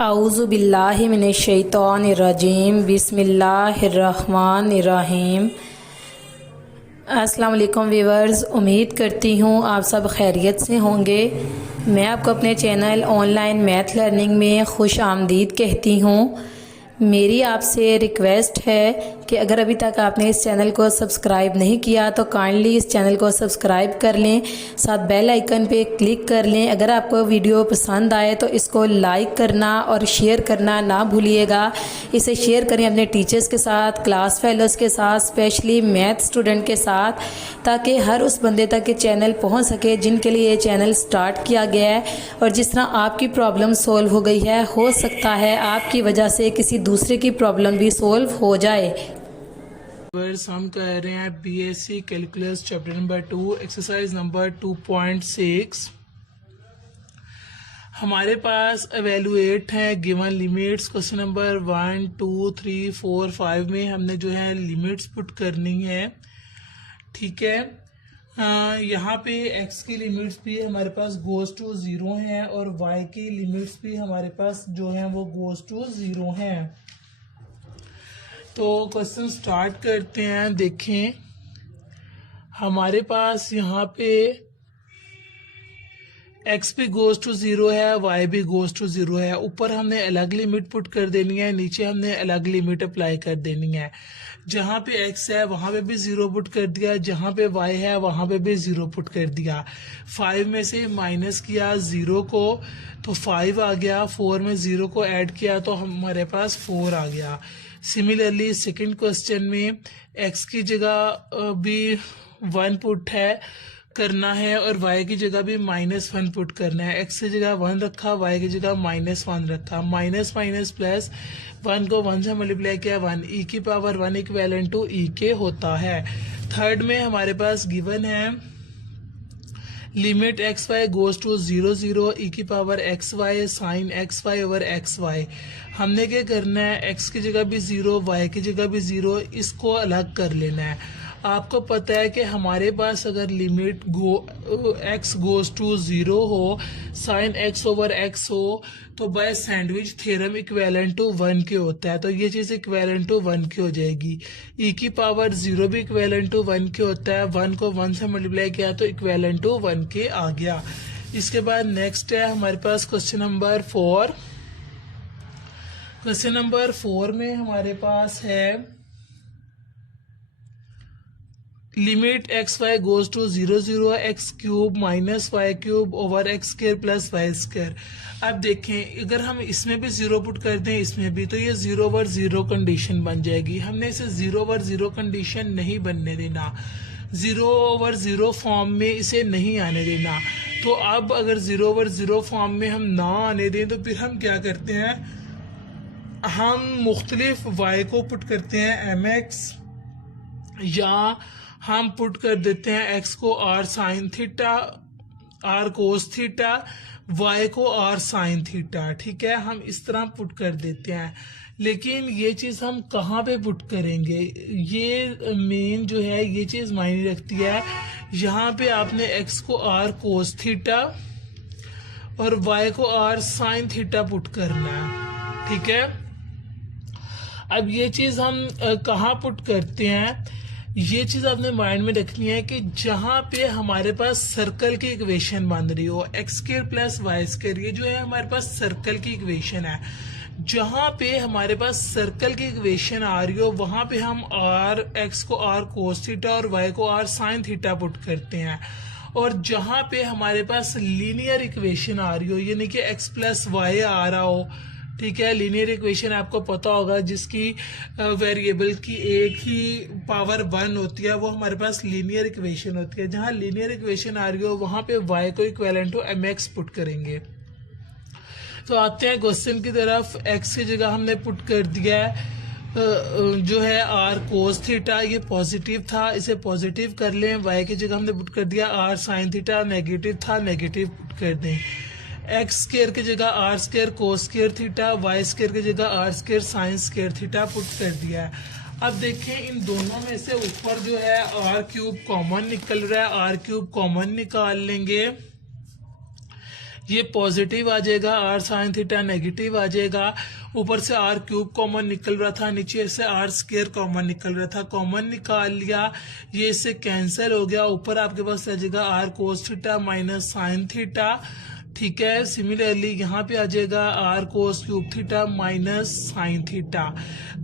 आऊज़ु बिल्लाहि मिनश्शैतानिर्रजीम बिस्मिल्लाहिर्रहमानिर्रहीम। अस्सलाम वालेकुम व्यूअर्स, उम्मीद करती हूँ आप सब खैरियत से होंगे। मैं आपको अपने चैनल ऑनलाइन मैथ लर्निंग में खुश आमदीद कहती हूँ। मेरी आपसे रिक्वेस्ट है कि अगर अभी तक आपने इस चैनल को सब्सक्राइब नहीं किया तो काइंडली इस चैनल को सब्सक्राइब कर लें, साथ बेल आइकन पे क्लिक कर लें। अगर आपको वीडियो पसंद आए तो इसको लाइक करना और शेयर करना ना भूलिएगा। इसे शेयर करें अपने टीचर्स के साथ, क्लास फेलोज़ के साथ, स्पेशली मैथ स्टूडेंट के साथ, ताकि हर उस बंदे तक ये चैनल पहुंच सके जिनके लिए ये चैनल स्टार्ट किया गया है। और जिस तरह आपकी प्रॉब्लम सॉल्व हो गई है, हो सकता है आपकी वजह से किसी दूसरे की प्रॉब्लम भी सॉल्व हो जाए। वर्स हम कर रहे हैं BSc calculus chapter number 2 exercise number 2.6। हमारे पास एवेलुएट है गिवन लिमिट्स। क्वेश्चन नंबर 1 2 3 4 5 में हमने जो है लिमिट्स पुट करनी है। ठीक है, यहाँ पे x की लिमिट्स भी हमारे पास गोज टू 0 है और y की लिमिट्स भी हमारे पास जो है वो गोज टू 0 है। तो क्वेश्चन स्टार्ट करते हैं। देखें, हमारे पास यहाँ पे x भी गोज टू 0 है, y भी गोज टू 0 है। ऊपर हमने अलग लिमिट पुट कर देनी है, नीचे हमने अलग लिमिट अप्लाई कर देनी है। जहाँ पे x है वहाँ पे भी 0 पुट कर दिया, जहाँ पे y है वहाँ पे भी 0 पुट कर दिया। 5 में से माइनस किया 0 को तो 5 आ गया, 4 में 0 को ऐड किया तो हमारे पास 4 आ गया। सिमिलरली सेकंड क्वेश्चन में x की जगह भी 1 पुट है करना है और y की जगह भी -1 पुट करना है। x की जगह 1 रखा, y की जगह -1 रखा। माइनस माइनस प्लस 1 को 1 से मल्टीप्लाई किया 1, e की पावर 1 इक्विवेलेंट टू e के होता है। थर्ड में हमारे पास गिवन है limit x y goes to 0 0 e की power x y sine x y over x y. हमने क्या करना है, x की जगह भी 0, y की जगह भी 0, इसको अलग कर लेना है। आपको पता है कि हमारे पास अगर लिमिट x गोज टू 0 हो, साइन x ओवर x हो, तो by sandwich theorem equivalent to 1 के होता है। तो ये चीज़ इक्विवेलेंट टू 1 की हो जाएगी। e की पावर 0 भी इक्विवेलेंट टू 1 के होता है। 1 को 1 से मल्टीप्लाई किया तो इक्विवेलेंट टू 1 के आ गया। इसके बाद नेक्स्ट है हमारे पास क्वेश्चन नंबर 4। क्वेश्चन नंबर 4 में हमारे पास है limit x y goes to 0 0 x cube minus y cube over x square plus y square. अब देखें, अगर हम इसमें भी 0 पुट कर दें इसमें भी, तो ये 0 ओवर 0 कंडीशन बन जाएगी। हमने इसे 0 ओवर 0 कंडीशन नहीं बनने देना, 0 ओवर 0 फॉर्म में इसे नहीं आने देना। तो अब अगर 0 ओवर 0 फॉर्म में हम ना आने दें तो फिर हम क्या करते हैं, हम मुख्तलिफ y को पुट करते हैं mx, या हम पुट कर देते हैं x को r sine theta, r cos theta, y को r साइन थीटा। ठीक है, हम इस तरह पुट कर देते हैं। लेकिन ये चीज़ हम कहाँ पे पुट करेंगे, ये मेन जो है ये चीज़ मायने रखती है। यहाँ पे आपने x को r कोस थीटा और y को r साइन थीटा पुट करना है। ठीक है, अब ये चीज़ हम कहाँ पुट करते हैं, ये चीज़ आपने माइंड में रखनी है कि जहाँ पे हमारे पास सर्कल की इक्वेशन बन रही हो, x square plus y square, ये जो है हमारे पास सर्कल की इक्वेशन है। जहाँ पे हमारे पास सर्कल की इक्वेशन आ रही हो वहाँ पे हम एक्स को आर कोस थीटा और वाई को आर साइन थीटा पुट करते हैं। और जहाँ पे हमारे पास लीनियर इक्वेशन आ रही हो, यानी कि एक्स प्लस वाई आ रहा हो, ठीक है, लीनियर इक्वेशन आपको पता होगा जिसकी वेरिएबल की एक ही पावर 1 होती है, वो हमारे पास लीनियर इक्वेशन होती है। जहाँ लीनियर इक्वेशन आ रही हो वहाँ पे y को इक्विवेलेंट टू mx पुट करेंगे। तो आते हैं क्वेश्चन की तरफ। x की जगह हमने पुट कर दिया है जो है r कोस थीटा, ये पॉजिटिव था, इसे पॉजिटिव कर लें। y की जगह हमने पुट कर दिया r साइन थीटा, नेगेटिव था, नेगेटिव पुट कर दें। एक्स स्क्वायर की जगह r square cos square theta, y square की जगह r square sine square theta put कर दिया है। अब देखें, इन दोनों में से ऊपर जो है आर क्यूब कॉमन निकल रहा है, आर क्यूब कॉमन निकाल लेंगे। ये पॉजिटिव आ जाएगा, आर साइन थीटा नेगेटिव आ जाएगा। ऊपर से आर क्यूब कॉमन निकल रहा था, नीचे से आर स्क्वायर कॉमन निकल रहा था, कॉमन निकाल लिया, ये इससे कैंसिल हो गया। ऊपर आपके पास रह जाएगा r cos theta minus sine theta, ठीक है। सिमिलरली यहाँ पे आ जाएगा r cos cube theta minus sine theta,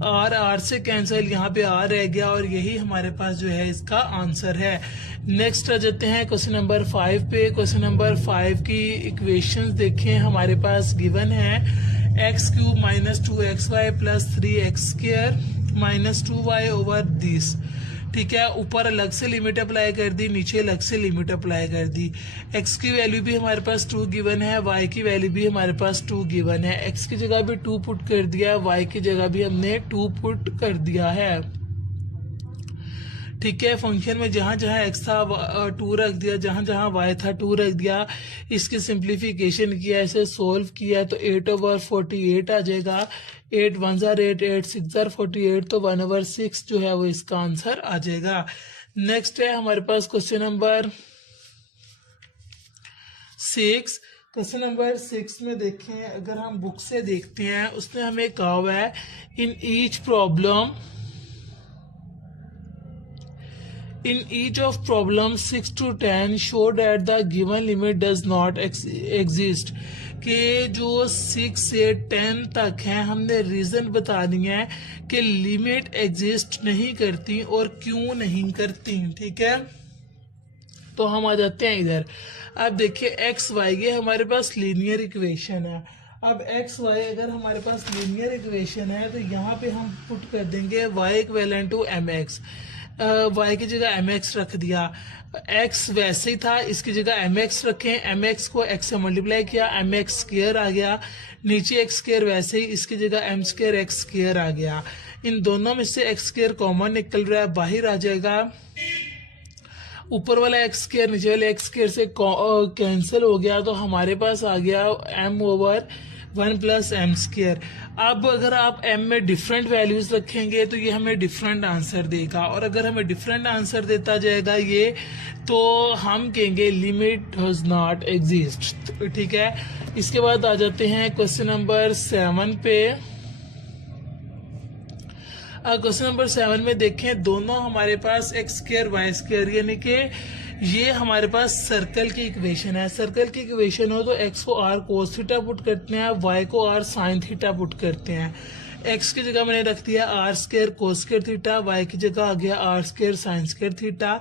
और आर से कैंसिल, यहाँ पे आर रह गया, और यही हमारे पास जो है इसका आंसर है। नेक्स्ट आ जाते हैं क्वेश्चन नंबर 5 पे। क्वेश्चन नंबर 5 की इक्वेशंस देखें, हमारे पास गिवन है x cube minus 2xy plus 3x square minus 2y over this, ठीक है। ऊपर अलग से लिमिट अप्लाई कर दी, नीचे अलग से लिमिट अप्लाई कर दी। x की वैल्यू भी हमारे पास 2 गिवन है, y की वैल्यू भी हमारे पास 2 गिवन है। x की जगह भी 2 पुट कर दिया, y की जगह भी हमने 2 पुट कर दिया है, ठीक है। फंक्शन में जहां जहां x था 2 रख दिया, जहां जहां y था 2 रख दिया। इसकी सिंप्लीफिकेशन किया, इसे सोल्व किया तो 8/48 आ जाएगा। 8 1 जार 8, 8 6 जार 48, तो 1/6 जो है वो इसका आंसर आ जाएगा। नेक्स्ट है हमारे पास क्वेश्चन नंबर 6। क्वेश्चन नंबर 6 में देखें, अगर हम बुक से देखते हैं, उसने हमें कहा हुआ है इन each of problems 6 to 10 show that the given limit does not exist, कि जो 6 से 10 तक हैं हमने रीजन बतानी है कि लिमिट एग्जिस्ट नहीं करती और क्यों नहीं करती, ठीक है। तो हम आ जाते हैं इधर। अब देखिए एक्स वाई ये हमारे पास लीनियर इक्वेशन है। अब एक्स वाई अगर हमारे पास लीनियर इक्वेशन है तो यहाँ पे हम पुट कर देंगे y equivalent to m x. y की जगह एम एक्स रख दिया, x वैसे ही था, इसकी जगह एम एक्स रखें, एम एक्स को x से मल्टीप्लाई किया, एम एक्स स्क्वायर आ गया, नीचे x स्क्वायर वैसे ही, इसकी जगह एम स्क्वायर एक्स स्क्वायर आ गया। इन दोनों में से x स्क्वायर कॉमन निकल रहा है, बाहर आ जाएगा। ऊपर वाला एक्स स्क्वायर नीचे वाले एक्स स्क्वायर से कैंसिल हो गया, तो हमारे पास आ गया m/1 प्लस एम स्क्वायर। अब अगर आप m में डिफरेंट वैल्यूज रखेंगे तो ये हमें डिफरेंट आंसर देगा, और अगर हमें डिफरेंट आंसर देता जाएगा ये, तो हम कहेंगे लिमिट डज नॉट एग्जिस्ट, ठीक है। इसके बाद आ जाते हैं क्वेश्चन नंबर 7 पे। क्वेश्चन नंबर 7 में देखें, दोनों हमारे पास एक्स स्क्वायर वाई स्क्वायर, यानी कि ये हमारे पास सर्कल की इक्वेशन है। सर्कल की इक्वेशन हो तो एक्स को आर कोस थीटा पुट करते हैं, वाई को आर साइन थीटा पुट करते हैं। एक्स की जगह मैंने रख दिया r square cos square theta, y की जगह आ गया r square sine square theta,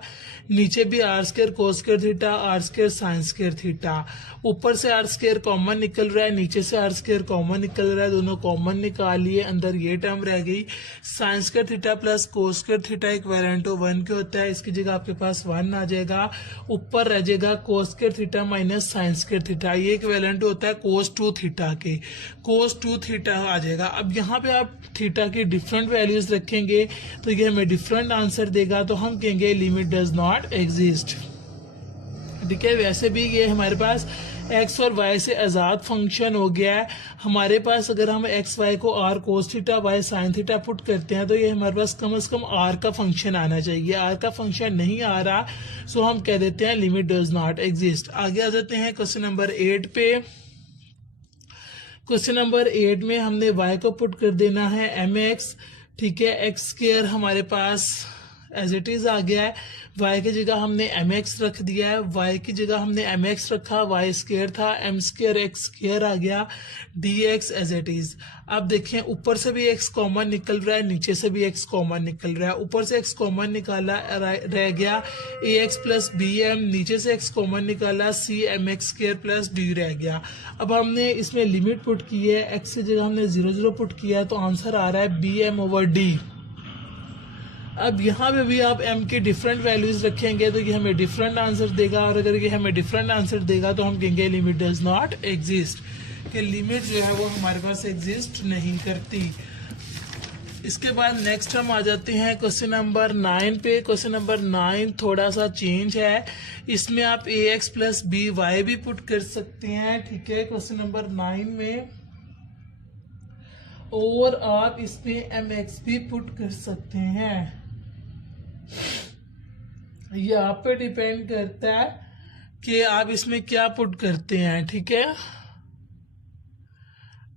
नीचे भी r square cos square theta, r square sine square theta. ऊपर से आर स्क्वायर कॉमन निकल रहा है, नीचे से आर स्क्वायर कॉमन निकल रहा है, दोनों कॉमन निकाल लिए, अंदर ये टर्म रह गई। Sine square theta plus cos square theta equivalent to 1 के होता है, इसकी जगह आपके पास 1 आ जाएगा। ऊपर रह जाएगा कोस square theta minus sign square theta, ये इक्विवेलेंट होता है कोस 2 थीटा के, कोस 2 थीटा आ जाएगा। अब यहाँ पे आप थीटा की डिफरेंट वैल्यूज रखेंगे तो ये हमें डिफरेंट आंसर देगा, तो हम कहेंगे लिमिट डज नॉट एग्जिस्ट, ठीक है। वैसे भी ये हमारे पास x और y से आज़ाद फंक्शन हो गया है। हमारे पास अगर हम x y को r cos theta y sign theta put करते हैं तो ये हमारे पास कम से कम r का फंक्शन आना चाहिए, r का फंक्शन नहीं आ रहा, सो हम कह देते हैं लिमिट डज नॉट एग्जिस्ट। आगे आ जाते हैं क्वेश्चन नंबर 8 पे। क्वेश्चन नंबर 8 में हमने y को पुट कर देना है एम एक्स, ठीक है। एक्स स्क्वायर हमारे पास एज इट इज आ गया है, y की जगह हमने एम एक्स रख दिया है, y की जगह हमने एम एक्स रखा, y स्क्वायर था, एम स्क्वायर एक्स स्क्वायर आ गया, dx एज इट इज। अब देखें ऊपर से भी x कॉमन निकल रहा है, नीचे से भी x कॉमन निकल रहा है। ऊपर से x कॉमन निकाला रह गया ax प्लस bm, नीचे से x कॉमन निकाला c mx square plus d रह गया। अब हमने इसमें लिमिट पुट की है, x की जगह हमने 0 0 पुट किया, तो आंसर आ रहा है bm/d। अब यहाँ पे भी आप m के डिफरेंट वैल्यूज रखेंगे तो ये हमें डिफरेंट आंसर देगा, और अगर ये हमें डिफरेंट आंसर देगा तो हम कहेंगे लिमिट डज नॉट एग्जिस्ट, कि लिमिट जो है वो हमारे पास एग्जिस्ट नहीं करती। इसके बाद नेक्स्ट हम आ जाते हैं क्वेश्चन नंबर 9 पे। क्वेश्चन नंबर 9 थोड़ा सा चेंज है, इसमें आप ax प्लस by भी पुट कर सकते हैं, ठीक है, क्वेश्चन नंबर 9 में, और आप इसमें mx भी पुट कर सकते हैं, ये आप पे डिपेंड करता है, कि आप इसमें क्या पुट करते हैं, ठीक है।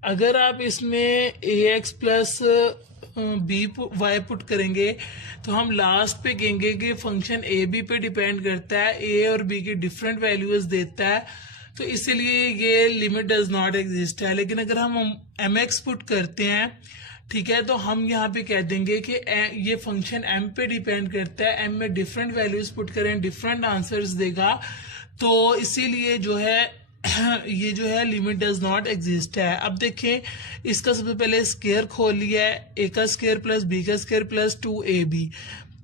अगर आप इसमें ax plus b y put करेंगे तो हम लास्ट पे कहेंगे कि फंक्शन ए बी पे डिपेंड करता है, ए और बी की डिफरेंट वैल्यूज देता है, तो इसीलिए ये लिमिट डज नॉट एग्जिस्ट है। लेकिन अगर हम एम एक्स पुट करते हैं, ठीक है, तो हम यहाँ पे कह देंगे कि ये फंक्शन m पे डिपेंड करता है, m में डिफरेंट वैल्यूज पुट करें डिफरेंट आंसर्स देगा, तो इसीलिए जो है ये जो है लिमिट डज नॉट एग्जिस्ट है। अब देखें, इसका सबसे पहले स्केयर खोल लिया है, ए का स्केयर प्लस बी का स्केयर प्लस 2ab,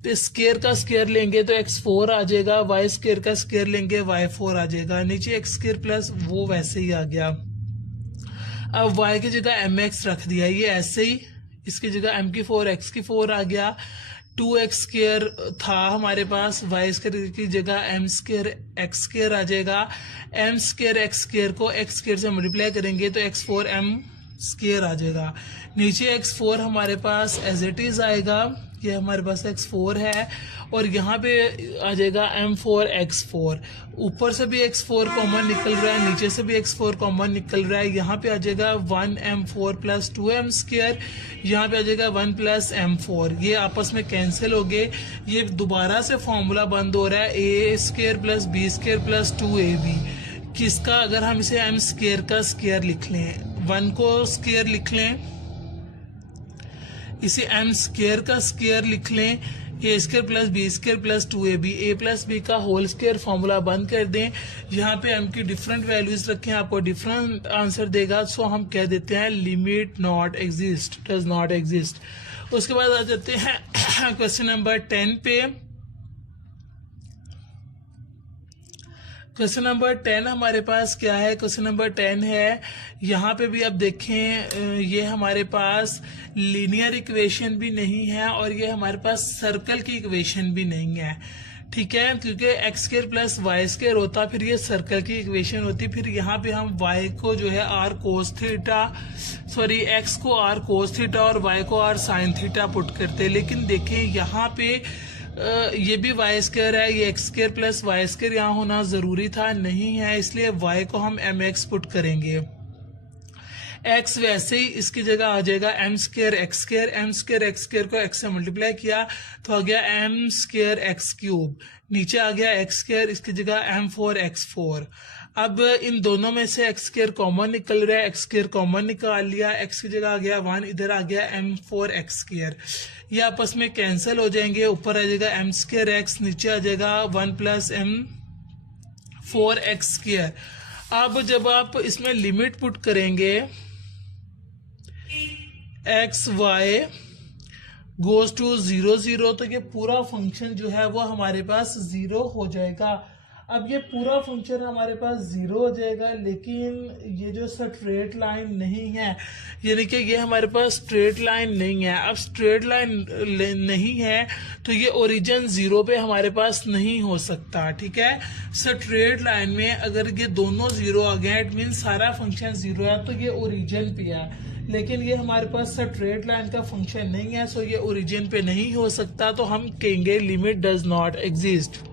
तो स्केयर का स्केयर लेंगे तो x4 आ जाएगा, वाई स्केयर का स्केयर लेंगे y4 आ जाएगा, नीचे x स्केयर प्लस वो वैसे ही आ गया। अब y की जगह mx रख दिया, ये ऐसे ही, इसकी जगह m की 4 x की 4 आ गया, 2x स्केयर था हमारे पास, y स्केयर की जगह m स्केयर x स्केयर आ जाएगा, m स्केयर x स्केयर को x स्केयर से मल्टीप्लाई करेंगे तो x4 m स्केयर आ जाएगा, नीचे x4 हमारे पास एज इट इज आएगा, ये हमारे पास x4 है, और यहाँ पे आ जाएगा m4 x4, ऊपर से भी x4 कॉमन निकल रहा है, नीचे से भी x4 कॉमन निकल रहा है, यहाँ पे आ जाएगा 1m4 प्लस 2m स्केयर, यहाँ पे आ जाएगा 1 प्लस m4, ये आपस में कैंसिल हो गए, ये दोबारा से फॉर्मूला बंद हो रहा है a square plus b square plus 2ab, किसका, अगर हम इसे m स्केयर का स्केयर लिख लें, 1 को स्केयर लिख लें, इसे m स्केयर का स्केयर लिख लें, A square plus B square plus 2ab, A plus B का होल स्केयर फॉर्मूला बंद कर दें, यहाँ पे m की डिफरेंट वैल्यूज रखें, आपको डिफरेंट आंसर देगा, सो हम कह देते हैं limit not exist, does not exist. उसके बाद आ जाते हैं क्वेश्चन नंबर 10 पे। क्वेश्चन नंबर 10 हमारे पास क्या है, क्वेश्चन नंबर 10 है, यहाँ पे भी आप देखें, ये हमारे पास लीनियर इक्वेशन भी नहीं है और ये हमारे पास सर्कल की इक्वेशन भी नहीं है, ठीक है, क्योंकि x square plus y square होता, फिर ये सर्कल की इक्वेशन होती, फिर यहाँ पे हम y को जो है r cos theta, sorry x को r कोस थीटा और y को r साइन थीटा पुट करते, लेकिन देखें यहाँ पे ये भी वाई स्केयर है, ये x square plus y square यहाँ होना जरूरी था, नहीं है, इसलिए y को हम एम एक्स पुट करेंगे, x वैसे ही इसकी जगह आ जाएगा m square x square, m square x square को x से मल्टीप्लाई किया तो आ गया एम स्केयर एक्स क्यूब, नीचे आ गया एक्स स्केयर, इसकी जगह m4 x4। अब इन दोनों में से एक्स स्केयर कॉमन निकल रहा है, एक्स स्केयर कॉमन निकाल लिया, x की जगह आ गया 1, इधर आ गया m4 x स्केयर, ये आपस में कैंसिल हो जाएंगे, ऊपर आ जाएगा एम स्केयर एक्स, नीचे आ जाएगा 1 प्लस m4 x स्केयर। अब जब आप इसमें लिमिट पुट करेंगे एक्स वाई गोज टू 0 0, तो ये पूरा फंक्शन जो है वो हमारे पास 0 हो जाएगा। अब ये पूरा फंक्शन हमारे पास 0 हो जाएगा, लेकिन ये जो स्ट्रेट लाइन नहीं है, यानी कि ये हमारे पास स्ट्रेट लाइन नहीं है। अब स्ट्रेट लाइन नहीं है तो ये ओरिजिन 0 पे हमारे पास नहीं हो सकता, ठीक है। स्ट्रेट लाइन में अगर ये दोनों 0 आ गए, इट मीन सारा फंक्शन 0 है, तो ये ओरिजिन पे है, लेकिन ये हमारे पास स्ट्रेट लाइन का फंक्शन नहीं है, सो ये ओरिजिन पे नहीं हो सकता, तो हम कहेंगे लिमिट डज नॉट एग्जिस्ट।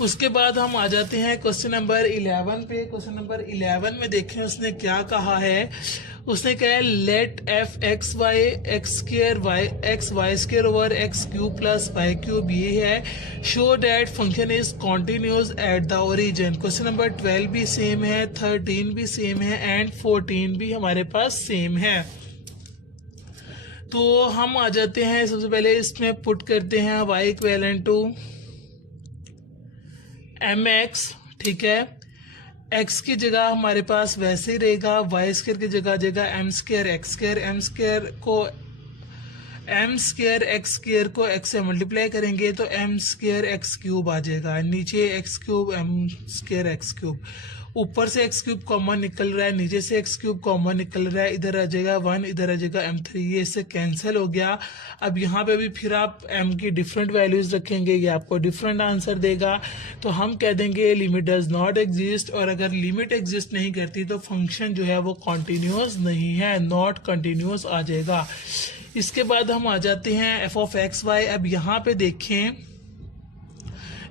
उसके बाद हम आ जाते हैं क्वेश्चन नंबर 11 पे। क्वेश्चन नंबर 11 में देखें उसने क्या कहा है, उसने कहा है let f x y x square y x y square over x cube plus y cube ये है, show that function is continuous at the origin. Question number 12 भी सेम है, 13 भी सेम है एंड 14 भी हमारे पास सेम है। तो हम आ जाते हैं, सबसे पहले इसमें पुट करते हैं y equivalent to m x, ठीक है। x की जगह हमारे पास वैसे ही रहेगा, वाई स्क्र की जगह आ जाएगा m square x square, m square x square को x से मल्टीप्लाई करेंगे तो एम स्क्र एक्स क्यूब आ जाएगा, नीचे x cube m square x cube, ऊपर से एक्स क्यूब कॉमन निकल रहा है, नीचे से एक्स क्यूब कॉमन निकल रहा है, इधर आ जाएगा 1, इधर आ जाएगा m3, ये इससे कैंसिल हो गया। अब यहाँ पे भी फिर आप m की डिफरेंट वैल्यूज रखेंगे, ये आपको डिफरेंट आंसर देगा, तो हम कह देंगे लिमिट डज नॉट एग्जिस्ट। और अगर लिमिट एग्जिस्ट नहीं करती तो फंक्शन जो है वो कॉन्टिन्यूस नहीं है, नॉट कंटिन्यूस आ जाएगा। इसके बाद हम आ जाते हैं एफ ऑफ एक्स वाई। अब यहाँ पे देखें,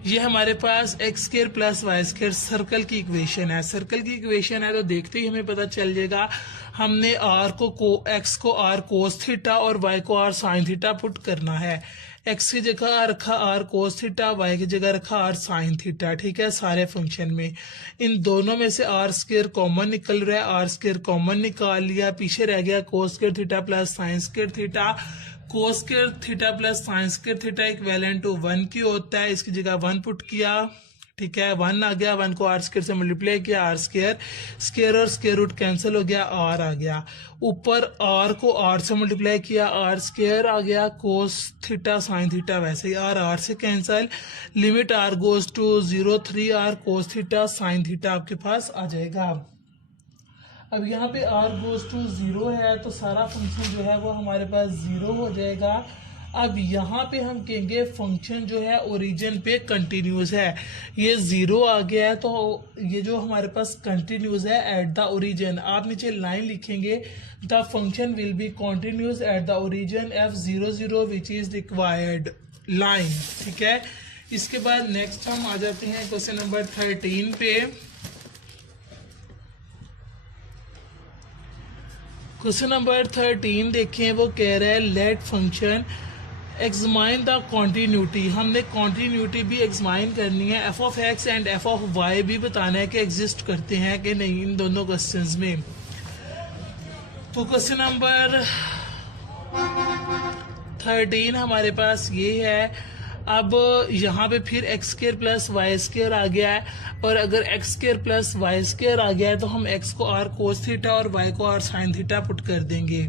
ये हमारे पास X square plus Y square circle की इक्वेशन है। सर्कल की इक्वेशन है तो देखते ही हमें पता चल जाएगा। हमने आर को एक्स को आर कोस थीटा और वाई को आर साइन थीटा पुट करना है। एक्स की जगह रखा आर कोस थीटा, वाई की जगह रखा आर साइन थीटा। ठीक है, सारे फंक्शन में इन दोनों में से आर स्क्र कॉमन निकल रहा है, आर स्क्र कॉमन निकाल लिया, पीछे रह गया cos square theta plus sine square theta. Cos square theta plus sine square theta equivalent to 1 की होता है, इसकी जगह 1 पुट किया। ठीक है, 1 आ गया, 1 को आर स्क्र से मल्टीप्लाई किया, आर स्क्र, स्क्र और स्क्र रूट कैंसिल हो गया, आर आ गया। ऊपर आर को आर से मल्टीप्लाई किया, आर स्क्र आ गया, कोस थीटा साइन थीटा वैसे ही आर से cancel. Limit r goes to 0, 3 r cos theta sine theta आपके पास आ जाएगा। अब यहाँ पे आर गोज टू 0 है तो सारा फंक्शन जो है वो हमारे पास 0 हो जाएगा। अब यहाँ पे हम कहेंगे फंक्शन जो है ओरिजिन पे कंटिन्यूस है। ये 0 आ गया है तो ये जो हमारे पास कंटिन्यूस है एट द ओरिजिन, आप नीचे लाइन लिखेंगे the function will be continuous at the origin f00 which is required line. ठीक है, इसके बाद नेक्स्ट हम आ जाते हैं क्वेश्चन नंबर 13 पे। क्वेश्चन नंबर 13 देखें, वो कह रहा है let function examine the continuity. हमने कॉन्टीन्यूटी भी एग्जामाइन करनी है, f of x and f of y भी बताना है कि एग्जिस्ट करते हैं कि नहीं इन दोनों क्वेश्चंस में। तो क्वेश्चन नंबर 13 हमारे पास ये है। अब यहाँ पे फिर X square plus Y square आ गया है, और अगर X square plus Y square आ गया है तो हम एक्स को आर कोस थीटा और वाई को आर साइन थीटा पुट कर देंगे।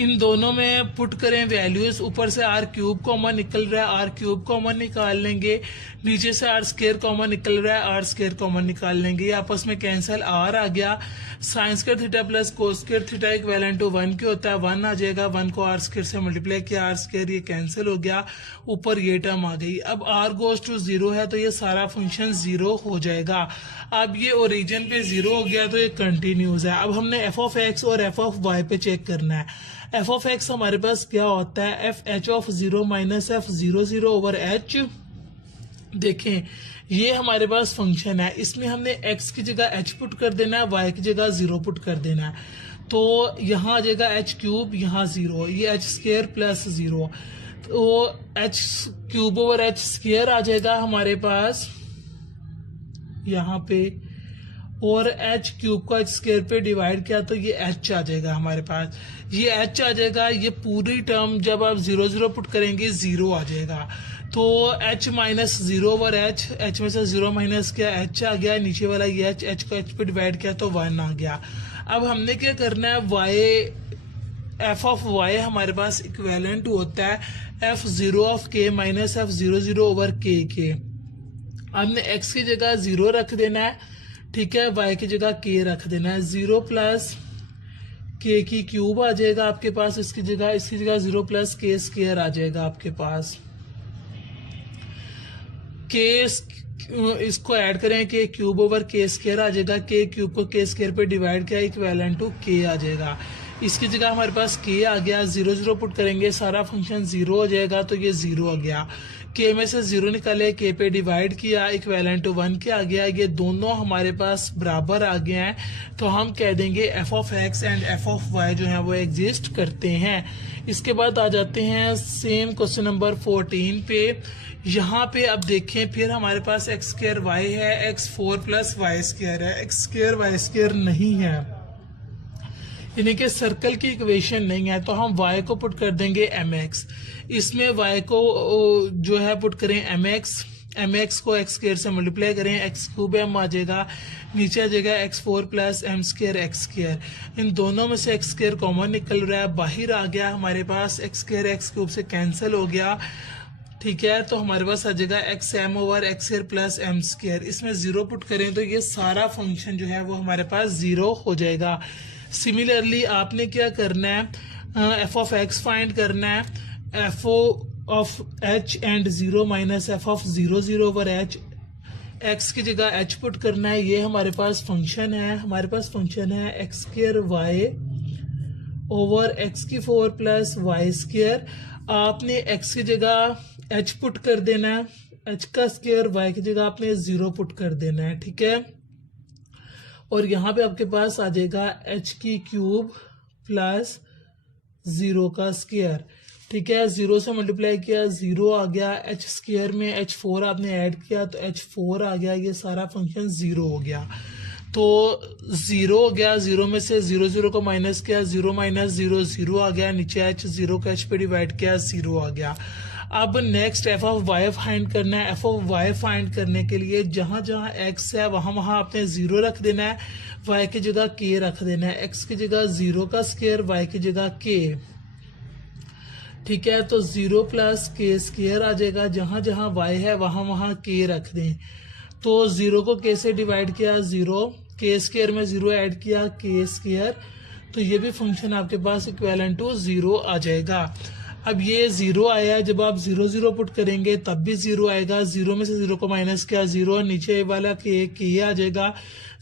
इन दोनों में पुट करें वैल्यूज, ऊपर से आर क्यूब कॉमन निकल रहा है, आर क्यूब कॉमन निकाल लेंगे, नीचे से आर स्क्र कॉमन निकल रहा है, आर स्क्र कॉमन निकाल लेंगे, ये आपस में कैंसिल, आर आ गया। Sine square theta plus cos square theta equivalent to 1 की होता है, 1 आ जाएगा, 1 को आर स्क्र से मल्टीप्लाई किया, आर स्क्र ये कैंसिल हो गया, ऊपर ये टर्म आ गई। अब आर गोज टू 0 है तो ये सारा फंक्शन 0 हो जाएगा। अब ये ओरिजिन पे 0 हो गया तो ये कंटिन्यूस है। अब हमने एफ ऑफ एक्स और एफ ऑफ वाई पे चेक करना है। एफ ऑफ एक्स हमारे पास क्या होता है, F H of 0 minus F 0 over H. देखें ये हमारे पास फंक्शन है, इसमें हमने x की जगह h पुट कर देना है, y की जगह 0 पुट कर देना है। तो यहाँ आ जाएगा h क्यूब, यहाँ 0, ये h स्क्र प्लस 0, तो h cube over h square आ जाएगा हमारे पास यहाँ पे, और h क्यूब को h स्क्र पे डिवाइड किया तो ये h आ जाएगा हमारे पास, ये h आ जाएगा। ये पूरी टर्म जब आप 0 पुट करेंगे 0 आ जाएगा। तो h माइनस 0 ओवर h में से 0 माइनस किया, h आ गया, नीचे वाला ये h को h पे डिवाइड किया तो 1 आ गया। अब हमने क्या करना है, एफ ऑफ वाई हमारे पास इक्विवेलेंट होता है f0 of k minus f00 over k के। हमने x की जगह 0 रख देना है, ठीक है, y की जगह k रख देना है। 0 प्लस k की क्यूब आ जाएगा आपके पास, इसकी जगह 0 प्लस k स्क्वायर आ जाएगा आपके पास। k इसको ऐड करें, k cube over k square आ जाएगा, k क्यूब को k स्क्वायर पे डिवाइड किया, इक्विवेलेंट टू k आ जाएगा। इसकी जगह हमारे पास k आ गया, 0 पुट करेंगे, सारा फंक्शन 0 हो जाएगा, तो ये 0 आ गया। k में से 0 निकाले, k पे डिवाइड किया, इक्विवेलेंट टू 1 के आ गया। ये दोनों हमारे पास बराबर आ गए हैं, तो हम कह देंगे f of x and f of y जो है वो एग्जिस्ट करते हैं। इसके बाद आ जाते हैं सेम क्वेश्चन नंबर 14 पे। यहाँ पे अब देखें, फिर हमारे पास एक्स स्क्र वाई है, x4 प्लस वाई स्क्र है, एक्स स्क्र वाई स्क्र नहीं है, यानी कि सर्कल की इक्वेशन नहीं है, तो हम y को पुट कर देंगे mx। इसमें y को जो है पुट करें mx को x स्क्वायर से मल्टीप्लाई करें, x क्यूब m आ जाएगा, नीचे आ जाएगा x4 plus m square x square. इन दोनों में से x स्क्वायर कॉमन निकल रहा है, बाहर आ गया हमारे पास, x स्क्वायर x क्यूब से कैंसिल हो गया, ठीक है। तो हमारे पास आ जाएगा x m over x square plus m square. इसमें 0 पुट करें तो ये सारा फंक्शन जो है वो हमारे पास 0 हो जाएगा। सिमिलरली आपने क्या करना है, एफ ऑफ एक्स फाइंड करना है, f of H and 0 minus F of 0 over H. X की जगह एच पुट करना है, ये हमारे पास फंक्शन है, हमारे पास फंक्शन है x square y over x की 4 प्लस वाई स्क्वायर। आपने x की जगह h पुट कर देना है, एच का स्क्वायर वाई की जगह आपने 0 पुट कर देना है, ठीक है। और यहाँ पे आपके पास आ जाएगा एच की क्यूब प्लस 0 का स्क्वायर, ठीक है। 0 से मल्टीप्लाई किया 0 आ गया, एच स्क्वायर में h4 आपने ऐड किया तो h4 आ गया, ये सारा फंक्शन 0 हो गया। तो 0 हो गया, 0 में से 0 0 को माइनस किया, 0 माइनस 0 0 आ गया, नीचे h 0 का h पे डिवाइड किया 0 आ गया। अब next f of y find करना है। एफ ऑफ वाई फाइंड करने के लिए जहां जहां x है वहां वहां आपने 0 रख देना है, y की जगह k रख देना है। x की जगह 0 का स्क्वायर, y की जगह k, ठीक है। तो 0 प्लस k स्क्वायर आ जाएगा, जहां जहां y है वहां वहां k रख दें। तो 0 को k से डिवाइड किया 0, k स्क्वायर में 0 ऐड किया k स्क्वायर, तो ये भी फंक्शन आपके पास इक्विवेलेंट टू 0 आ जाएगा। अब ये 0 आया है, जब आप 0 0 पुट करेंगे तब भी 0 आएगा, 0 में से 0 को माइनस किया 0, नीचे वाला k आ जाएगा,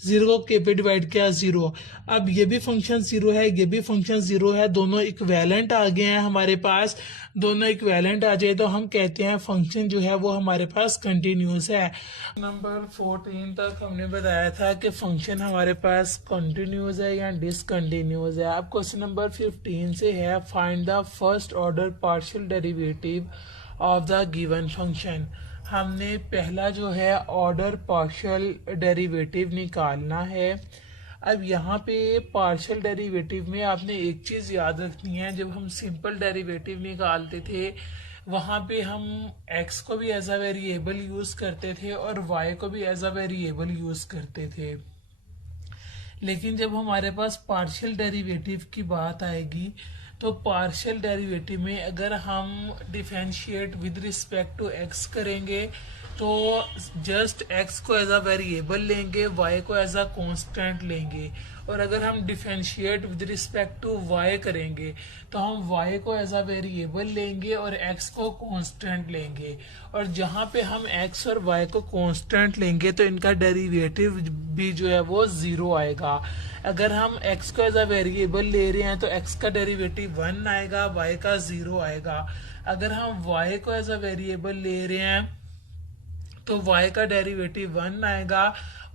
0 को k पे डिवाइड किया 0। अब ये भी फंक्शन 0 है, ये भी फंक्शन 0 है, दोनों इक्विवेलेंट आ गए हैं हमारे पास। दोनों इक्विवेलेंट आ जाए तो हम कहते हैं फंक्शन जो है वो हमारे पास कंटिन्यूस है। नंबर 14 तक हमने बताया था कि फंक्शन हमारे पास कंटिन्यूस है या डिसकंटिन्यूस है। अब क्वेश्चन नंबर 15 से है find the first order partial derivative of the given function. हमने पहला जो है ऑर्डर पार्शियल डेरिवेटिव निकालना है। अब यहाँ पे पार्शियल डेरिवेटिव में आपने एक चीज़ याद रखनी है, जब हम सिंपल डेरिवेटिव निकालते थे वहाँ पे हम x को भी एज अ वेरिएबल यूज़ करते थे और y को भी एज अ वेरिएबल यूज़ करते थे। लेकिन जब हमारे पास पार्शियल डेरिवेटिव की बात आएगी तो पार्शियल डेरिवेटिव में अगर हम differentiate with respect to x करेंगे तो जस्ट x को एज अ वेरिएबल लेंगे, y को एज अ कांस्टेंट लेंगे। और अगर हम differentiate with respect to y करेंगे तो हम y को एज अ वेरिएबल लेंगे और x को कांस्टेंट लेंगे। और जहाँ पे हम x और y को कांस्टेंट लेंगे तो इनका डेरिवेटिव भी जो है वो 0 आएगा। अगर हम x को एज अ वेरिएबल ले रहे हैं तो x का डेरिवेटिव 1 आएगा, y का 0 आएगा। अगर हम y को एज अ वेरिएबल ले रहे हैं तो y का डेरिवेटिव 1 आएगा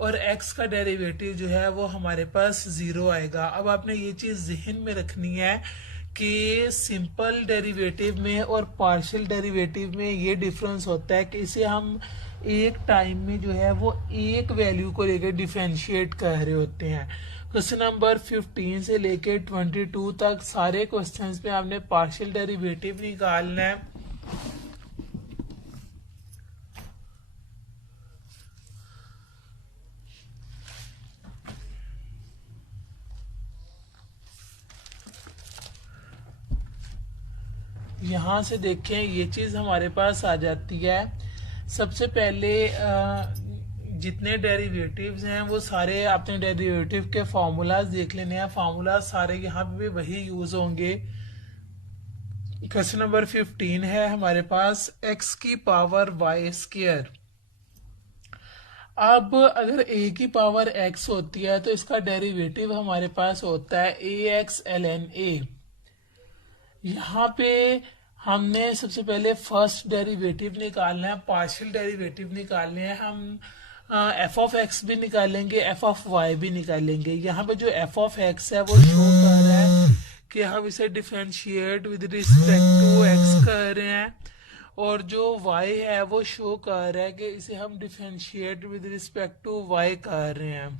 और x का डेरिवेटिव जो है वो हमारे पास 0 आएगा। अब आपने ये चीज़ जहन में रखनी है कि सिंपल डेरिवेटिव में और पार्शियल डेरिवेटिव में ये डिफरेंस होता है कि इसे हम एक टाइम में जो है वो एक वैल्यू को लेकर डिफरेंशिएट कर रहे होते हैं। क्वेश्चन नंबर 15 से लेकर 22 तक सारे क्वेश्चंस में आपने पार्शियल डेरिवेटिव निकालना है। यहाँ से देखें ये चीज़ हमारे पास आ जाती है। सबसे पहले जितने डेरिवेटिव्स हैं वो सारे आपने डेरिवेटिव के फार्मूलाज देख लेने हैं। फार्मूलाज सारे यहाँ पे भी वही यूज होंगे। क्वेश्चन नंबर 15 है हमारे पास x की पावर वाई स्क्वायर। अब अगर a की पावर x होती है तो इसका डेरिवेटिव हमारे पास होता है ax ln a। यहाँ पे हमने सबसे पहले फर्स्ट डेरिवेटिव निकालना है, पार्शियल डेरिवेटिव निकालने हैं। हम एफ ऑफ एक्स भी निकालेंगे, एफ ऑफ वाई भी निकालेंगे। यहाँ पे जो एफ ऑफ एक्स है वो शो कर रहा है कि हम इसे differentiate with respect to x कर रहे हैं, और जो वाई है वो शो कर रहा है कि इसे हम differentiate with respect to y कर रहे हैं।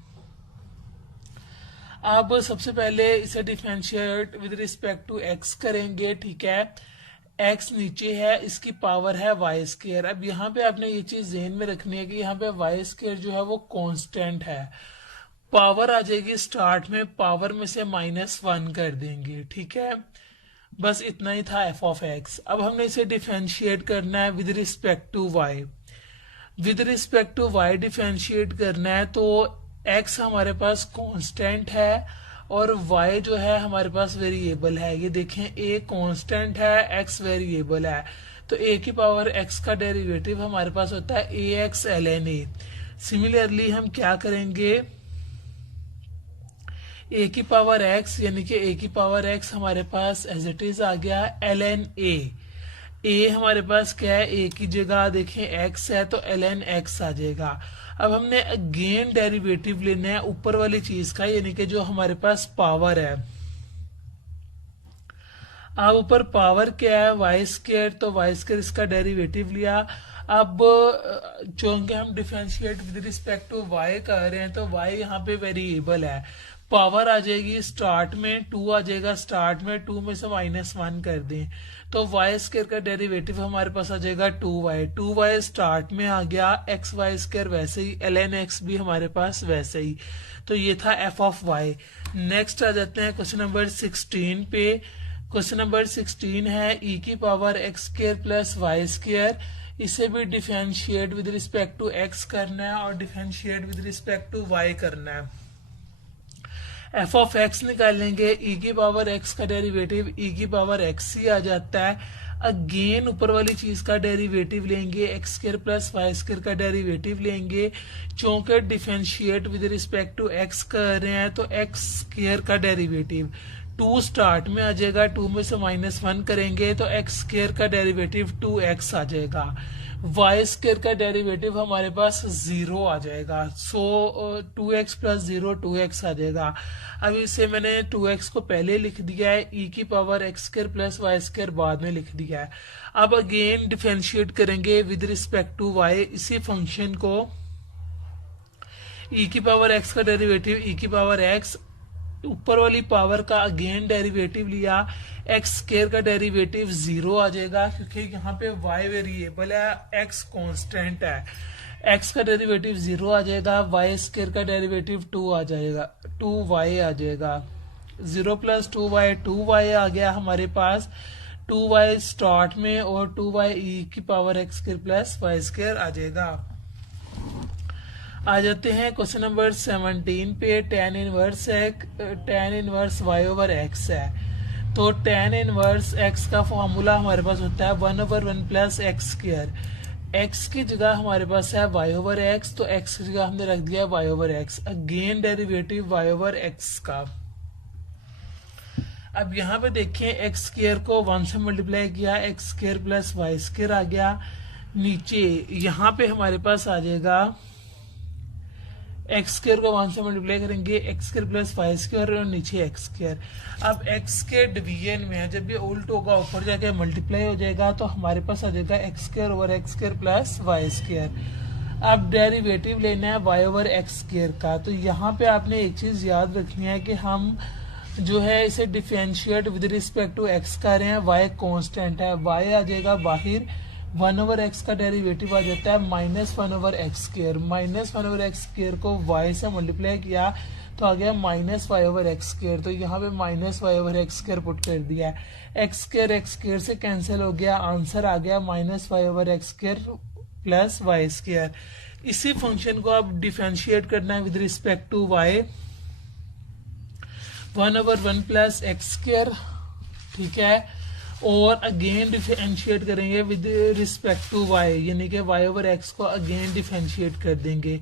अब सबसे पहले इसे differentiate with respect to x करेंगे, ठीक है। एक्स नीचे है, इसकी पावर है वाई स्क्वायर। अब यहाँ पे आपने ये चीज ध्यान में रखनी है कि यहाँ पे वाई स्क्वायर जो है वो कांस्टेंट है। पावर आ जाएगी स्टार्ट में, पावर में से -1 कर देंगे, ठीक है। बस इतना ही था एफ ऑफ एक्स। अब हमने इसे डिफरेंशिएट करना है with respect to y. With respect to y differentiate करना है तो x हमारे पास कांस्टेंट है और y जो है हमारे पास वेरिएबल है। ये देखें a कांस्टेंट है, x वेरिएबल है, तो a की पावर x का डेरिवेटिव हमारे पास होता है ax ln a। सिमिलरली हम क्या करेंगे, a की पावर x यानी कि a की पावर x हमारे पास एज इट इज आ गया ln a। ए हमारे पास क्या है, ए की जगह देखें एक्स है तो ln x आ जाएगा। अब हमने अगेन डेरिवेटिव लेना है ऊपर वाली चीज का, यानी कि जो हमारे पास पावर है। अब ऊपर पावर क्या है, वाई स्केयर, तो वाई स्केयर इसका डेरिवेटिव लिया। अब चूंकि हम differentiate with respect to y कर रहे हैं तो वाई यहाँ पे वेरिएबल है। पावर आ जाएगी स्टार्ट में 2 आ जाएगा, स्टार्ट में 2 में से -1 कर दें तो वाई स्केयर का डेरिवेटिव हमारे पास आ जाएगा 2y। 2y स्टार्ट में आ गया, एक्स वाई स्केयर वैसे ही, ln x भी हमारे पास वैसे ही। तो ये था f ऑफ y। नेक्स्ट आ जाते हैं क्वेश्चन नंबर 16 पे। क्वेश्चन नंबर 16 है e की power x square plus y square. इसे भी differentiate with respect to x करना है और differentiate with respect to y करना है। एफ ऑफ एक्स निकालेंगे, e की पावर x का डेरिवेटिव e की पावर x ही आ जाता है। अगेन ऊपर वाली चीज का डेरिवेटिव लेंगे, x square plus y square का डेरिवेटिव लेंगे। चूंकि differentiate with respect to x कर रहे हैं तो एक्स स्केयर का डेरिवेटिव 2 स्टार्ट में आ जाएगा, 2 में से -1 करेंगे तो एक्स स्केयर का डेरिवेटिव 2x आ जाएगा। वाई स्केयर का डेरिवेटिव हमारे पास 0 आ जाएगा। सो 2x प्लस 0 2x आ जाएगा। अब इसे मैंने 2x को पहले लिख दिया है, e की power x square plus y square बाद में लिख दिया है। अब अगेन डिफरेंशिएट करेंगे विद रिस्पेक्ट टू y इसी फंक्शन को। e की पावर x का डेरिवेटिव e की पावर x, ऊपर वाली पावर का अगेन डेरिवेटिव लिया, एक्स स्केयर का डेरिवेटिव 0 आ जाएगा क्योंकि यहाँ पे y वेरिएबल है, x कांस्टेंट है। x का डेरिवेटिव 0 आ जाएगा, y स्केयर का डेरिवेटिव 2 आ जाएगा, 2y आ जाएगा। 0 प्लस 2y आ गया हमारे पास। 2y स्टार्ट में और 2y e की power x square plus y square आ जाएगा। आ जाते हैं क्वेश्चन नंबर 17 पे। tan inverse y over x है, तो tan इनवर्स x का फॉर्मूला हमारे पास होता है 1/1 प्लस एक्स स्क्वायर। x की जगह हमारे पास है y ओवर x, तो x की जगह हमने रख दिया y over x। Again derivative y over x का। अब यहाँ पे देखें एक्स स्क्वायर को 1 से मल्टीप्लाई किया, x square plus y square आ गया। नीचे यहाँ पे हमारे पास आ जाएगा एक्स स्क्वायर को 1 से मल्टीप्लाई करेंगे, x square plus y square और नीचे एक्स स्क्वायर। अब एक्स के डिवीजन में जब ये उल्ट होगा ऊपर जाके मल्टीप्लाई हो जाएगा तो हमारे पास आ जाएगा x square over x square plus y square. अब डेरिवेटिव लेना है वाई ओवर एक्स स्क्वायर का, तो यहाँ पे आपने एक चीज याद रखनी है कि हम जो है इसे differentiate with respect to x कर रहे हैं, वाई कांस्टेंट है, वाई आ जाएगा बाहर, 1 ओवर एक्स का डेरिवेटिव आ जाता है -1 over x square. -1 over x square को y से मल्टीप्लाई किया तो आ गया -y ओवर एक्स स्क्वायर, तो यहाँ पे -y over x square put कर दिया है। एक्स स्क्वायर से कैंसिल हो गया, आंसर आ गया -y over x square plus y square. इसी फंक्शन को अब डिफरेंशिएट करना है with respect to y, 1/1 plus x square, ठीक है। और अगेन डिफरेंशिएट करेंगे विद रिस्पेक्ट टू y, यानी कि y ओवर x को अगेन डिफरेंशिएट कर देंगे।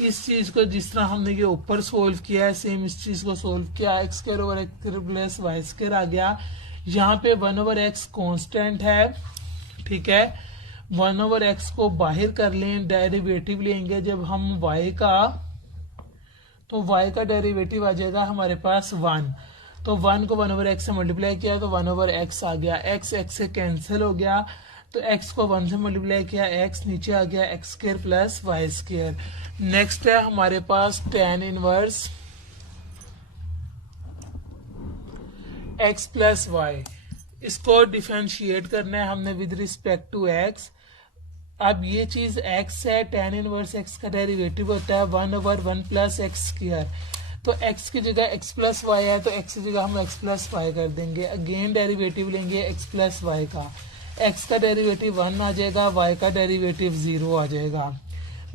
इस चीज को जिस तरह हमने ये ऊपर सोल्व किया है सेम इस चीज को सोल्व किया, x square over x square plus y square आ गया। यहाँ पे 1 ओवर एक्स कॉन्स्टेंट है, ठीक है। 1 ओवर एक्स को बाहर कर लें, डेरिवेटिव लेंगे जब हम y का, तो y का डेरिवेटिव आ जाएगा हमारे पास 1, तो 1 को 1 ओवर एक्स से मल्टीप्लाई किया तो 1 ओवर एक्स आ गया, x से कैंसिल हो गया, तो x को 1 से मल्टीप्लाई किया, x नीचे आ गया x square plus y square. Next है हमारे पास tan inverse x plus y, इसको डिफरेंशिएट करना है हमने विद रिस्पेक्ट टू x। अब ये चीज x है, tan इनवर्स x का डेरिवेटिव होता है 1/1 प्लस एक्स स्क्वायर, तो x की जगह x प्लस वाई है तो x की जगह हम x प्लस वाई कर देंगे। अगेन डेरिवेटिव लेंगे x प्लस वाई का, x का डेरिवेटिव 1 आ जाएगा, y का डेरिवेटिव 0 आ जाएगा।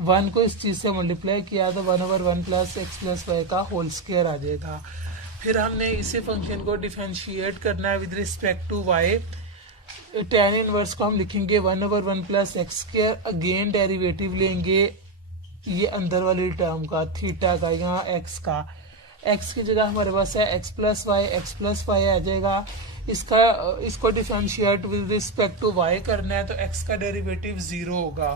1 को इस चीज से मल्टीप्लाई किया तो 1/1 प्लस एक्स प्लस वाई का होल स्क्वायर आ जाएगा। फिर हमने इसी फंक्शन को डिफरेंशिएट करना है with respect to y। tan inverse को हम लिखेंगे 1/1 plus x square, again derivative लेंगे ये अंदर वाली टर्म का, थीटा का, यहाँ x का, x की जगह हमारे पास है x प्लस वाई आ जाएगा। इसको differentiate with respect to y करना है, तो x का डेरिवेटिव 0 होगा।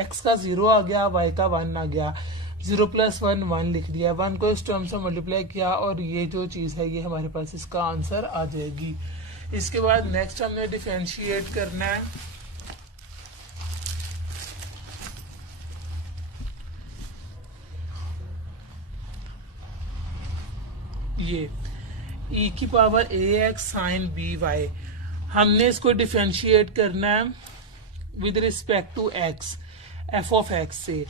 x का 0 आ गया, y का 1 आ गया। 0 + 1 1 लिख दिया, 1 को इस टर्म से मल्टीप्लाई किया और ये जो चीज़ है ये हमारे पास इसका आंसर आ जाएगी। इसके बाद नेक्स्ट हमने डिफरेंशिएट करना है ये e⁴ sin by। हमने इसको डिफरेंशिएट करना है with respect to x, f of x से।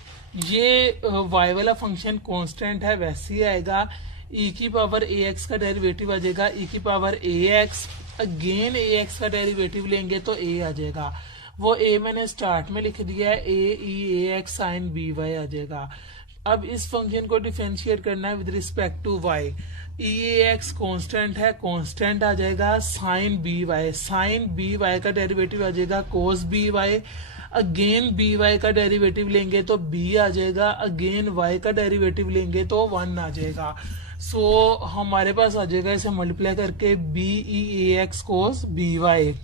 ये y वाला फंक्शन कांस्टेंट है, वैसे ही आएगा। e⁴ax का डेरिवेटिव आ जाएगा e⁴ax, अगेन ax का डेरिवेटिव लेंगे तो a आ जाएगा। वो a मैंने स्टार्ट में लिख दिया है, ax sin by आ जाएगा। अब इस फंक्शन को डिफरेंशिएट करना है with respect to y। eax constant है, कांस्टेंट आ जाएगा sin by का डेरिवेटिव आ जाएगा cos by। अगेन by का डेरिवेटिव लेंगे तो b आ जाएगा, अगेन y का डेरिवेटिव लेंगे तो 1 आ जाएगा। सो हमारे पास आ जाएगा इसे मल्टीप्लाई करके beax cos by।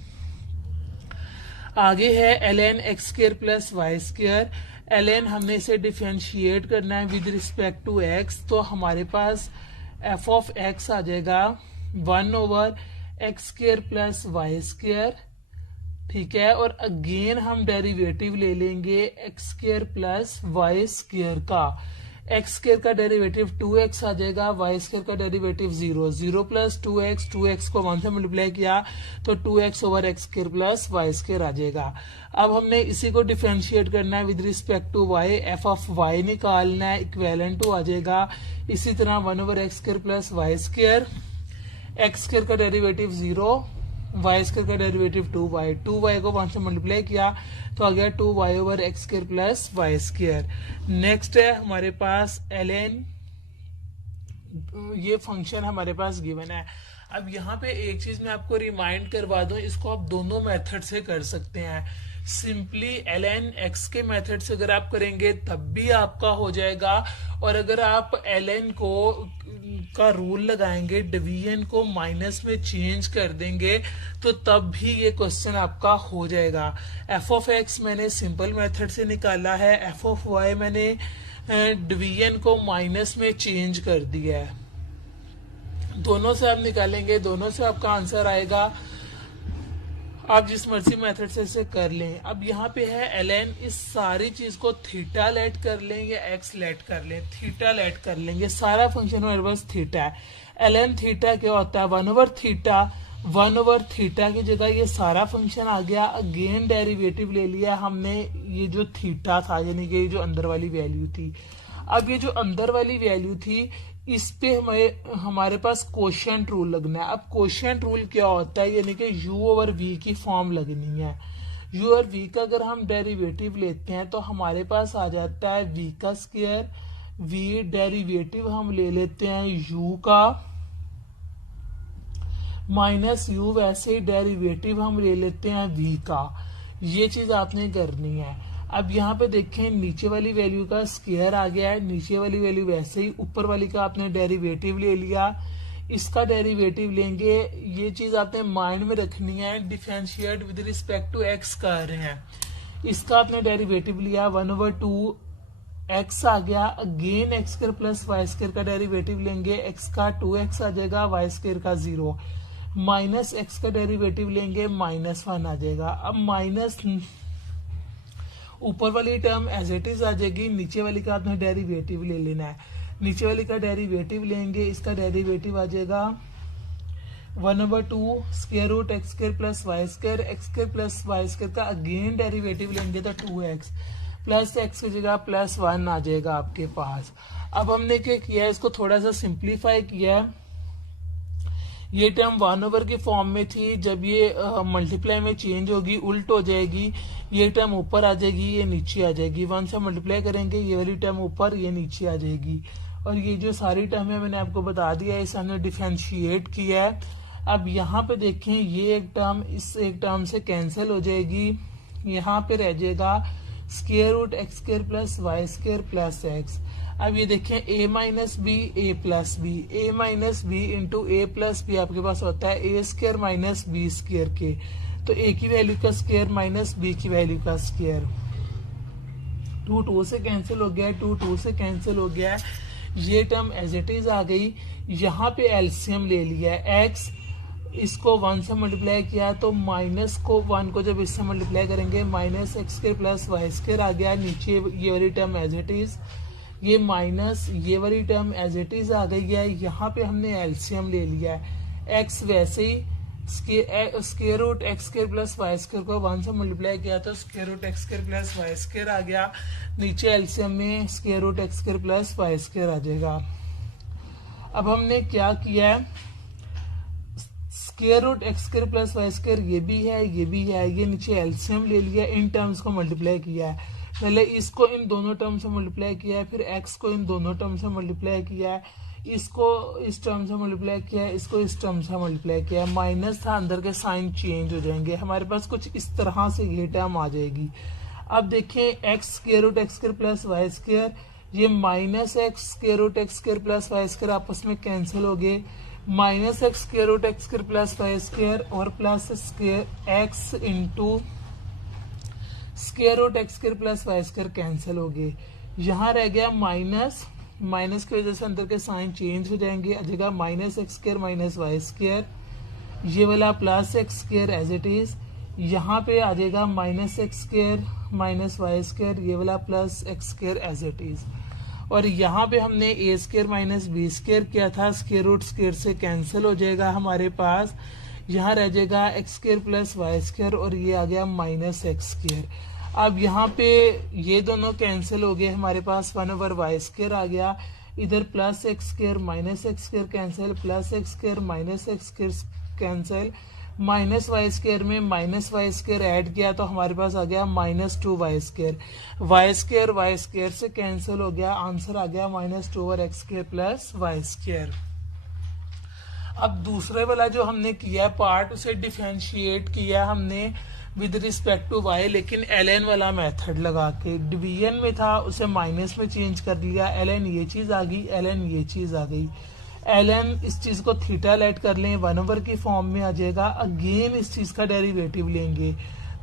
आगे है ln x² + y²। ln हमने इसे डिफरेंशिएट करना है विद रिस्पेक्ट टू x, तो हमारे पास f ऑफ x आ जाएगा 1/x² + y²। ठीक है, और अगेन हम डेरिवेटिव ले लेंगे x² + y² का। x² का डेरिवेटिव 2x आ जाएगा, y² का डेरिवेटिव 0। 0 + 2x, 2x को 1 से मल्टीप्लाई किया तो 2x/x² + y² आ जाएगा। अब हमने इसी को डिफरेंशिएट करना है with respect to y, f of y निकालना है, इक्विवेलेंट टू आ जाएगा। इसी तरह 1/x² + y², x² का डेरिवेटिव 0, y² का डेरिवेटिव 2y, 2y को 1 से मल्टीप्लाई किया तो आ गया 2y/x² + y²। नेक्स्ट है हमारे पास ln, ये फंक्शन हमारे पास गिवन है। अब यहाँ पे एक चीज मैं आपको रिमाइंड करवा दूं, इसको आप दोनों मेथड से कर सकते हैं। सिंपली ln x के मेथड से अगर आप करेंगे तब भी आपका हो जाएगा, और अगर आप ln का रूल लगाएंगे, डिवीजन को माइनस में चेंज कर देंगे तो तब भी ये क्वेश्चन आपका हो जाएगा। f ऑफ x मैंने सिंपल मेथड से निकाला है, f ऑफ y मैंने डिवीजन को माइनस में चेंज कर दिया है। दोनों से आप निकालेंगे, दोनों से आपका आंसर आएगा। आप जिस मर्जी मेथड से इसे कर लें। अब यहाँ पे है ln, इस सारी चीज को थीटा लेट कर लें या x लेट कर लें, थीटा लेट कर लेंगे। सारा फंक्शन हमारे पास थीटा है। ln थीटा क्या होता है? 1/थीटा। 1/थीटा की जगह ये सारा फंक्शन आ गया। अगेन डेरिवेटिव ले लिया हमने, ये जो थीटा था यानी कि ये जो अंदर वाली वैल्यू थी। अब ये जो अंदर वाली वैल्यू थी इस पे हमारे पास कोशेंट रूल लगना है। अब कोशेंट रूल क्या होता है? यानी कि u/v की फॉर्म लगनी है। u और v का अगर हम डेरिवेटिव लेते हैं तो हमारे पास आ जाता है v का स्क्वायर, v डेरिवेटिव हम ले लेते हैं u का, माइनस u वैसे डेरिवेटिव हम ले लेते हैं v का। ये चीज आपने करनी है। अब यहाँ पे देखें, नीचे वाली वैल्यू का स्क्वायर आ गया है, नीचे वाली वैल्यू वैसे ही, ऊपर वाली का आपने डेरिवेटिव ले लिया, इसका डेरिवेटिव लेंगे। ये चीज आपने माइंड में रखनी है, differentiate with respect to x कर रहे हैं। इसका आपने डेरिवेटिव लिया 1/2 x आ गया, अगेन x² + y² का डेरिवेटिव लेंगे, x का 2x आ जाएगा, y² का 0, माइनस x का डेरिवेटिव लेंगे, -1 आ जाएगा। अब माइनस ऊपर वाली टर्म एज इट इज आ जाएगी, नीचे वाली का आपने डेरिवेटिव ले लेना है। नीचे वाली का डेरिवेटिव लेंगे, इसका डेरिवेटिव आ जाएगा 1/2 √x² + y², x² + y² का अगेन डेरिवेटिव लेंगे तो 2x, प्लस x की जगह +1 आ जाएगा आपके पास। अब हमने क्या किया है, इसको थोड़ा सा सिंप्लीफाई किया है। ये टर्म 1/, की फॉर्म में थी, जब ये मल्टीप्लाई में चेंज होगी उल्ट हो जाएगी, ये टर्म ऊपर आ जाएगी, ये नीचे आ जाएगी। 1 से मल्टीप्लाई करेंगे, ये वाली टर्म ऊपर, ये नीचे आ जाएगी। और ये जो सारी टर्म है मैंने आपको बता दिया है, इसे हमने डिफरेंशिएट किया है। अब यहाँ पे देखें, ये एक टर्म इस एक टर्म से कैंसिल हो जाएगी, यहाँ पे रह जाएगा √x² + y² + x। अब ये देखें a minus b a plus b, a minus b into a plus b आपके पास होता है a square minus b square के, तो ए की वैल्यू का स्क्र माइनस बी की वैल्यू का स्क्र, 2 2 से कैंसिल हो गया, 2 2 से कैंसिल हो गया, ये टर्म एज इट इज आ गई। यहाँ पे एलसीएम ले लिया है, x इसको 1 से मल्टीप्लाई किया तो माइनस को 1 को जब इससे मल्टीप्लाई करेंगे minus x square plus Y square आ गया, नीचे ये वाली टर्म एज इट इज, ये माइनस ये वाली टर्म एज इट इज आ गई है। यहाँ पे हमने एलसीएम ले लिया है, x वैसे ही square root x square plus Y square को 1 से मल्टीप्लाई किया तो square root x square plus Y square आ गया, नीचे एलसीएम में square root x square plus Y square आ जाएगा। अब हमने क्या किया है, square root x square plus Y square ये भी है, ये भी है, ये नीचे एलसीएम ले लिया, इन टर्म्स को मल्टीप्लाई किया है, पहले इसको इन दोनों टर्म से मल्टीप्लाई किया है, फिर x को इन दोनों टर्म से मल्टीप्लाई किया है, इसको इस टर्म से मल्टीप्लाई किया है, इसको इस टर्म से मल्टीप्लाई किया है, माइनस था अंदर के साइन चेंज हो जाएंगे, हमारे पास कुछ इस तरह से ये टर्म आ जाएगी। अब देखें x square root x square plus Y square, ये minus x square root x square plus Y square आपस में कैंसिल हो गए, minus x square root x square plus Y square और plus square x into square root x square plus Y square cancel हो गए, यहाँ रह गया माइनस, माइनस की वजह से अंदर के साइन चेंज हो जाएंगे, आ जाएगा minus x square minus y square, ये वाला plus x square as it is, यहाँ पे आ जाएगा minus x square minus y square, ये वाला plus x square as it is, और यहाँ पे हमने a square minus b square किया था, स्क्वायर रूट स्क्वायर से कैंसिल हो जाएगा हमारे पास, यहाँ रह जाएगा x square plus Y square और ये आ गया माइनस एक्स स्क्र। अब यहाँ पे ये दोनों कैंसिल हो गए, हमारे पास 1 ओवर वाई स्क्र आ गया, इधर plus x square minus x square cancel, plus x square minus x square cancel, minus y square में माइनस वाई स्क्र ऐड किया तो हमारे पास आ गया minus 2 y square, y square से कैंसिल हो गया, आंसर आ गया minus 2 over x square plus Y square. अब दूसरे वाला जो हमने किया पार्ट, उसे डिफरेंशिएट किया हमने विद रिस्पेक्ट टू वाई, लेकिन ln वाला मेथड लगा के, डिवीजन में था उसे माइनस में चेंज कर लिया, ln ये चीज आ गई, ln ये चीज आ गई, ln इस चीज को थीटा लेट कर लें 1 ओवर की फॉर्म में आ जाएगा, अगेन इस चीज का डेरिवेटिव लेंगे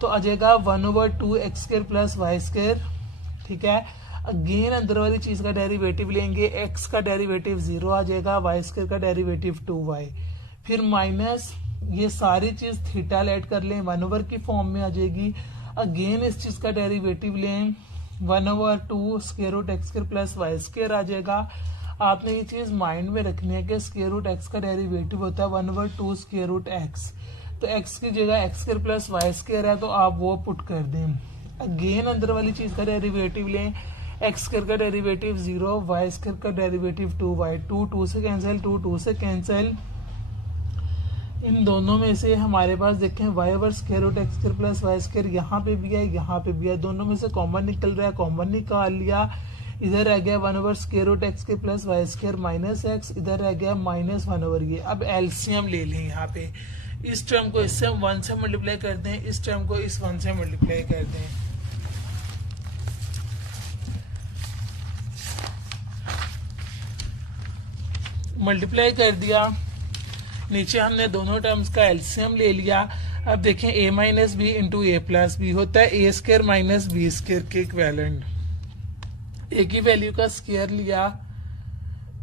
तो आ जाएगा 1 over 2 x square plus Y square, ठीक है, अगेन अंदर वाली चीज का डेरिवेटिव लेंगे, x का डेरिवेटिव 0 आ जाएगा, वाई स्क्र का डेरिवेटिव 2y, फिर माइनस ये सारी चीज थीटा लेट कर लें 1 ओवर की फॉर्म में आ जाएगी, अगेन इस चीज का डेरिवेटिव लें 1 over 2 square root x square plus Y square आ जाएगा। आपने ये चीज माइंड में रखनी है कि स्क्वायर रूट एक्स का डेरिवेटिव होता है 1 ओवर 2 स्क्वायर रूट एक्स, तो x की जगह x square plus Y square है तो आप वो पुट कर दें, अगेन अंदर वाली चीज का डेरिवेटिव लें, एक्स स्क्र का डेरिवेटिव 0, वाई स्क्र का डेरिवेटिव 2y, 2 2 से कैंसिल, 2 2 से कैंसिल, इन दोनों में से हमारे पास देखें y over square root x square plus Y square यहाँ पे भी है, यहाँ पे भी है, दोनों में से कॉमन निकल रहा है, कॉमन निकाल लिया, इधर रह गया 1 over square root x square plus Y square minus x, इधर रह गया माइनस 1 ओवर ये। अब एलसीएम ले लें, यहाँ पे इस टर्म को इससे 1 से मल्टीप्लाई कर दें, इस टर्म को इस 1 से मल्टीप्लाई कर दें, मल्टीप्लाई कर दिया, नीचे हमने दोनों टर्म्स का एलसीएम ले लिया। अब देखें a minus b into a plus b होता है a square minus b square के इक्विवेलेंट, ए की वैल्यू का स्क्वायर लिया,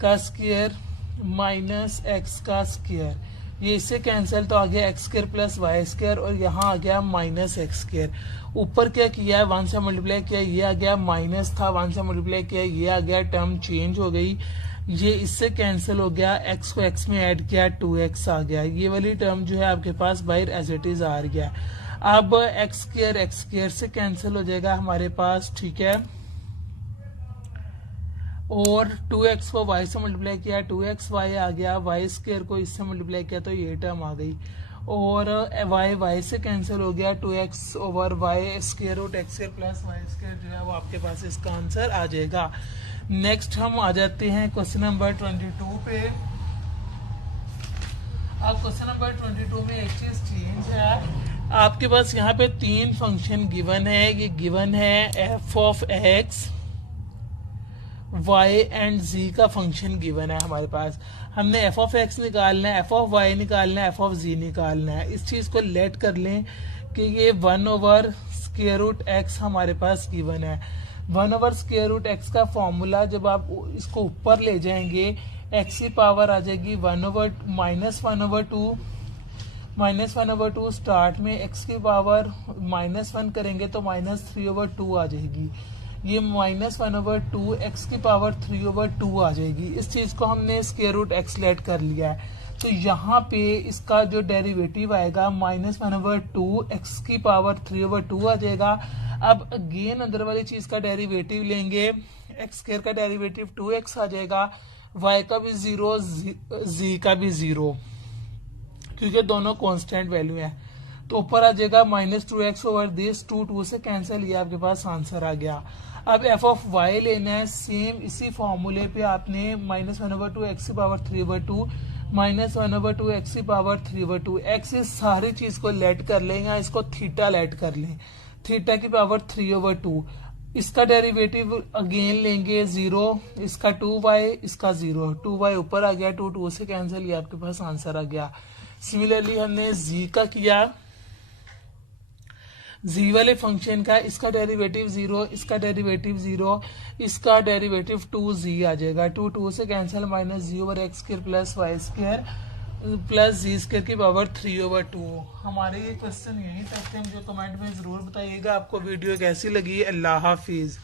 का स्क्वायर माइनस एक्स का स्क्वायर, ये इससे कैंसिल तो आ गया x square plus Y square और यहाँ आ गया माइनस एक्स स्क्र, ऊपर क्या किया है 1 से मल्टीप्लाई किया, ये आ गया माइनस था 1 से मल्टीप्लाई किया, ये आ गया, टर्म चेंज हो गई, ये इससे कैंसिल हो गया, x को x में ऐड किया 2x आ गया, ये वाली टर्म जो है आपके पास बाहर एज इट इज आ गया। अब एक्स स्क्वायर से कैंसिल हो जाएगा हमारे पास, ठीक है, और 2x को y से मल्टीप्लाई किया 2xy आ गया, y स्क्वायर को इससे मल्टीप्लाई किया तो ये टर्म आ गई, और y से कैंसिल हो गया 2x over y square root x square plus y square जो है वो आपके पास इसका आंसर आ जाएगा। नेक्स्ट हम आ जाते हैं क्वेश्चन नंबर 22 पे। अब क्वेश्चन नंबर 22 में एक चीज चेंज है, आपके पास यहाँ पे 3 फंक्शन गिवन है, ये गिवन है f of x, y and g का फंक्शन गिवन है हमारे पास। हमने एफ ऑफ एक्स निकालना है, एफ ऑफ वाई निकालना है, एफ ऑफ जी निकालना है। इस चीज़ को लेट कर लें कि ये 1/√x हमारे पास गिवन है। 1/√x का फॉर्मूला जब आप इसको ऊपर ले जाएंगे x की पावर आ जाएगी -1/2 स्टार्ट में x की पावर -1 करेंगे तो -3/2 आ जाएगी। ये -1/2 x की पावर 3/2 आ जाएगी। इस चीज़ को हमने √x लेट कर लिया है। तो यहाँ पे इसका जो डेरिवेटिव आएगा -1/2 x की पावर 3/2 आ जाएगा। अब अगेन अंदर वाली चीज़ का डेरिवेटिव लेंगे, x² का डेरिवेटिव 2x आ जाएगा, y का भी 0, z का भी 0, क्योंकि दोनों कांस्टेंट वैल्यू हैं। तो ऊपर आ जाएगा -2x ओवर दिस, 2 से कैंसिल, ये आपके पास आंसर आ गया। अब एफ ऑफ वाई लेना है, सेम इसी फॉर्मूले पे आपने -1/2 x की पावर 3/2 -1/2 x की पावर 3/2 x इस सारी चीज को लेट कर लें या इसको थीटा लेट कर लें, थीटा की पावर 3/2। इसका डेरिवेटिव अगेन लेंगे 0, इसका 2y, इसका 0, 2y ऊपर आ गया, 2 से कैंसिल, ये आपके पास आंसर आ गया। सिमिलरली हमने z का किया, z वाले फंक्शन का इसका डेरिवेटिव 0, इसका डेरिवेटिव 0, इसका डेरिवेटिव 2z आ जाएगा, 2 से cancel, -z/x² plus y² plus z² की पावर 3/2। हमारे ये क्वेश्चन यहीं तक थे। मुझे कमेंट में ज़रूर बताइएगा आपको वीडियो कैसी लगी। अल्लाह हाफिज़।